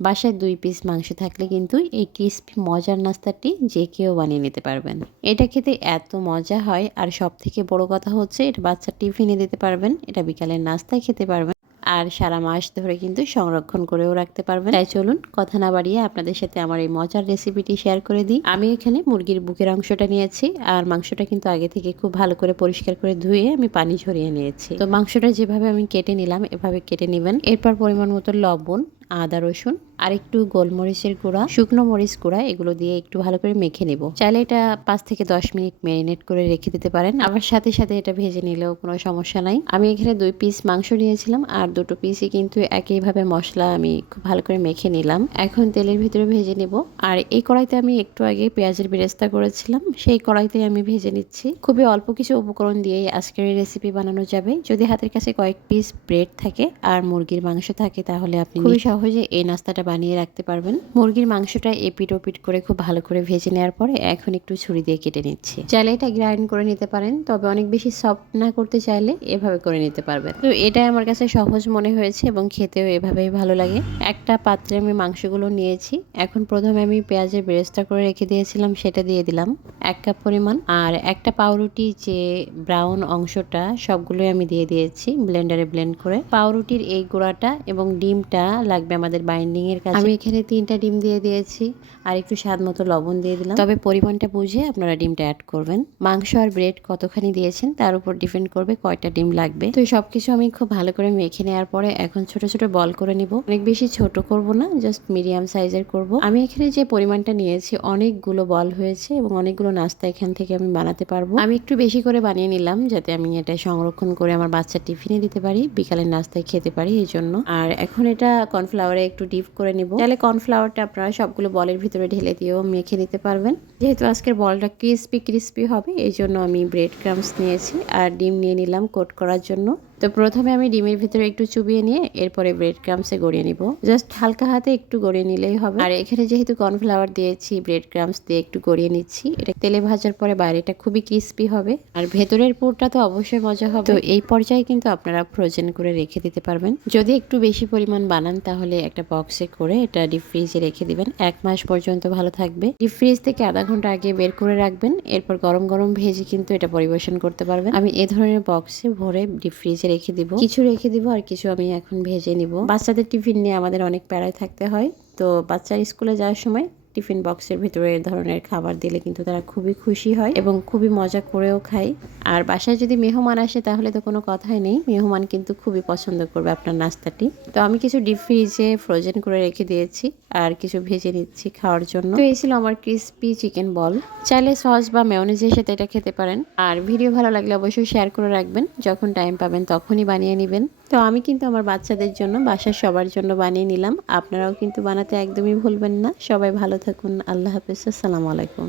বাসায় দুই পিস মাংস থাকলে কিন্তু এই ক্রিস্পি মজার নাস্তাটি যে কেউ বানিয়ে নিতে পারবেন। এটা খেতে এত মজা হয় আর সব থেকে বড় কথা হচ্ছে এটা বাচ্চার টিফিনে দিতে পারবেন, এটা বিকালের নাস্তায় খেতে পারবেন আর সারা মাস ধরে কিন্তু সংরক্ষণ করেও রাখতে পারবেন। তাই চলুন কথা না বাড়িয়ে আপনাদের সাথে আমার এই মজার রেসিপিটি শেয়ার করে দিই। আমি এখানে মুরগির বুকের অংশটা নিয়েছি আর মাংসটা কিন্তু আগে থেকে খুব ভালো করে পরিষ্কার করে ধুয়ে আমি পানি ঝরিয়ে নিয়েছি। তো মাংসটা যেভাবে আমি কেটে নিলাম, এভাবে কেটে নেবেন। এরপর পরিমাণ মতো লবণ, আদা, রসুন আর একটু গোলমরিচের গুঁড়া শুকনো মরিচ গুঁড়া এগুলো দিয়ে একটু ভালো করে মেখে নেব। চাইলে এটা পাঁচ থেকে দশ মিনিট ম্যারিনেট করে রেখে দিতে পারেন। আবার সাথে সাথে এটা ভেজে নিলেও কোনো সমস্যা নাই। আমি এখানে দুই পিস মাংস নিয়েছিলাম আর দুটো পিসই কিন্তু একইভাবে মশলা আমি খুব ভালো করে মেখে নিলাম। এখন তেলের ভিতরে ভেজে নেব। আর এই কড়াইতে আমি একটু আগে পেঁয়াজের বেরেস্তা করেছিলাম। সেই কড়াইতে আমি ভেজে নিচ্ছি। খুবই অল্প কিছু উপকরণ দিয়েই আজকের এই রেসিপি বানানো যাবে। যদি হাতের কাছে কয়েক পিস ব্রেড থাকে আর মুরগির মাংস থাকে তাহলে আপনি খুবই সহজে এই নাস্তাটা বানিয়ে রাখতে পারবেন। মুরগির মাংসটা এপিট ওপিট করে খুব ভালো করে ভেজে নেওয়ার পরে এখন একটু ছুরি দিয়ে কেটে নিচ্ছি। চাইলে এটা গ্রাইন্ড করে নিতে পারেন, তবে অনেক বেশি সফট না করতে চাইলে এভাবে করে নিতে পারবেন। তো এটাই আমার কাছে সহজ মনে হয়েছে এবং খেতেও এভাবেই ভালো লাগে। একটা পাত্রে আমি মাংসগুলো নিয়েছি, এখন প্রথমে আমি পেঁয়াজের বেরেস্তা করে রেখে দিয়েছিলাম, সেটা দিয়ে দিলাম এক কাপ পরিমাণ। আর একটা পাউরুটি যে ব্রাউন অংশটা, সবগুলোই আমি দিয়ে দিয়েছি ব্লেন্ডারে ব্লেন্ড করে। পাউরুটির এই গোড়াটা এবং ডিমটা লাগবে আমাদের বাইন্ডিং এর কাছে আমি এখানে তিনটা ডিম দিয়ে দিয়েছি আর একটু স্বাদ মতো লবণ দিয়ে দিলাম। তবে পরিমাণটা বুঝে আপনারা ডিমটা অ্যাড করবেন। মাংস আর ব্রেড কতখানি দিয়েছেন তার উপর ডিপেন্ড করবে কয়টা ডিম লাগবে। তো সব কিছু আমি খুব ভালো করে মেখে নেওয়ার পরে এখন ছোট ছোট বল করে নিব। অনেক বেশি ছোট করব না জাস্ট মিডিয়াম সাইজের করব। আমি এখানে যে পরিমাণটা নিয়েছি অনেকগুলো বল হয়েছে এবং অনেকগুলো নাস্তা এখান থেকে আমি বানাতে পারব। আমি একটু বেশি করে বানিয়ে নিলাম যাতে আমি এটা সংরক্ষণ করে আমার বাচ্চার টিফিনে দিতে পারি বিকালের নাস্তায় খেতে পারি এই জন্য। আর এখন এটা কর্নফ্লাওয়ারে একটু ডিপ করে নিব। তাহলে কর্নফ্লাওয়ারটা আপনারা সবগুলো বলের ভিতরে ঢেলে দিয়েও মেখে নিতে পারবেন। যেহেতু আজকের বলটা ক্রিসপি ক্রিসপি হবে, এই জন্য আমি ব্রেড ক্রামস নিয়েছি আর ডিম নিয়ে নিলাম কোট করার জন্য। তো প্রথমে আমি ডিমের ভিতরে একটু চুবিয়ে নিয়ে এরপরে ব্রেড ক্রামসে গড়িয়ে নিব। জাস্ট হালকা হাতে একটু গড়িয়ে নিলেই হবে। আর এখানে যেহেতু কর্নফ্লাওয়ার দিয়েছি ব্রেড ক্রামস দিয়ে একটু গড়িয়ে নিচ্ছি। এটা তেলে ভাজার পরে বাইরেটা খুবই ক্রিস্পি হবে। আর ভেতরের পুরটা তো অবশ্যই মজা হবে। তো এই পর্যায়ে কিন্তু আপনারা ফ্রোজেন করে রেখে দিতে পারবেন। যদি একটু বেশি পরিমাণ বানান, তাহলে একটা বক্সে করে এটা ডিপ ফ্রিজে রেখে দিবেন। এক মাস পর্যন্ত ভালো থাকবে। ডিপ ফ্রিজ থেকে আধা ঘণ্টা আগে বের করে রাখবেন। এরপর গরম গরম ভেজে কিন্তু এটা পরিবেশন করতে পারবেন। আমি এ ধরনের বক্সে ভরে ডিপ ফ্রিজে রেখে দিব। কিছু রেখে দিব আর কিছু আমি এখন ভেজে নিব। বাচ্চাদের টিফিন নিয়ে আমাদের অনেক প্যারায় থাকতে হয়। তো বাচ্চার স্কুলে যাওয়ার সময় টিফিন বক্সের ভিতরে এ ধরনের খাবার দিলে কিন্তু তারা খুবই খুশি হয় এবং খুবই মজা করেও খায়। আর বাসায় যদি মেহমান আসে তাহলে তো কোনো কথাই নেই। মেহমান কিন্তু খুবই পছন্দ করবে আপনার নাস্তাটি। তো আমি কিছু ডিপ ফ্রিজে ফ্রোজেন করে রেখে দিয়েছি আর কিছু ভেজে নিচ্ছি খাওয়ার জন্য। তো এই ছিল আমার ক্রিস্পি চিকেন বল চাইলে সস বা মেয়নিজের সাথে এটা খেতে পারেন। আর ভিডিও ভালো লাগলে অবশ্যই শেয়ার করে রাখবেন। যখন টাইম পাবেন তখনই বানিয়ে নেবেন। তো আমি কিন্তু আমার বাচ্চাদের জন্য বাসার সবার জন্য বানিয়ে নিলাম। আপনারাও কিন্তু বানাতে একদমই ভুলবেন না। সবাই ভালো থাকুন। আল্লাহ হাফিজ। আসসালামু আলাইকুম।